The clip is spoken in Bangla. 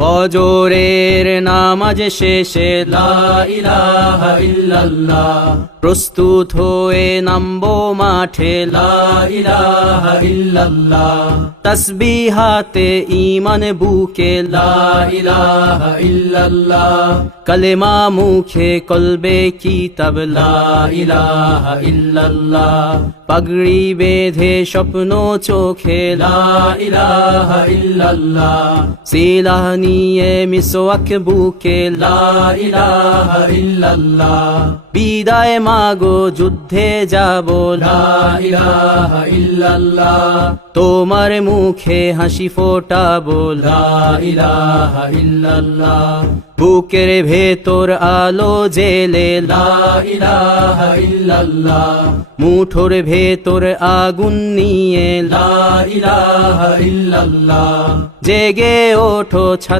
ফজরের নামাজ শেষে লা ইলাহা ইল্লাল্লাহ, প্রস্তুত হয়ে নামবো মাঠে লা ইলাহা ইল্লাল্লাহ, তাসবিহাতে ঈমান বুকে লা ইলাহা ইল্লাল্লাহ, কালেমা মুখে কলবে কিতাব লা ইলাহা ইল্লাল্লাহ, পাগড়ি বেঁধে স্বপ্ন চোখে লা ইলাহা ইল্লাল্লাহ, সিলাহ নিয়ে মিসওয়াক বুকে লা ইলাহা ইল্লাল্লাহ, বিদায় মাগো যুদ্ধে যাব লা ইলাহা ইল্লাল্লাহ, তোমার মুখে হাসি ফোটাবো লা ইলাহা ইল্লাল্লাহ, বুকের ভেতর আলো জেলে লা ইলাহা ইল্লাল্লাহ, মুঠোর ভেতর আগুন নিয়ে লা ইলাহা ইল্লাল্লাহ, জেগে ওঠো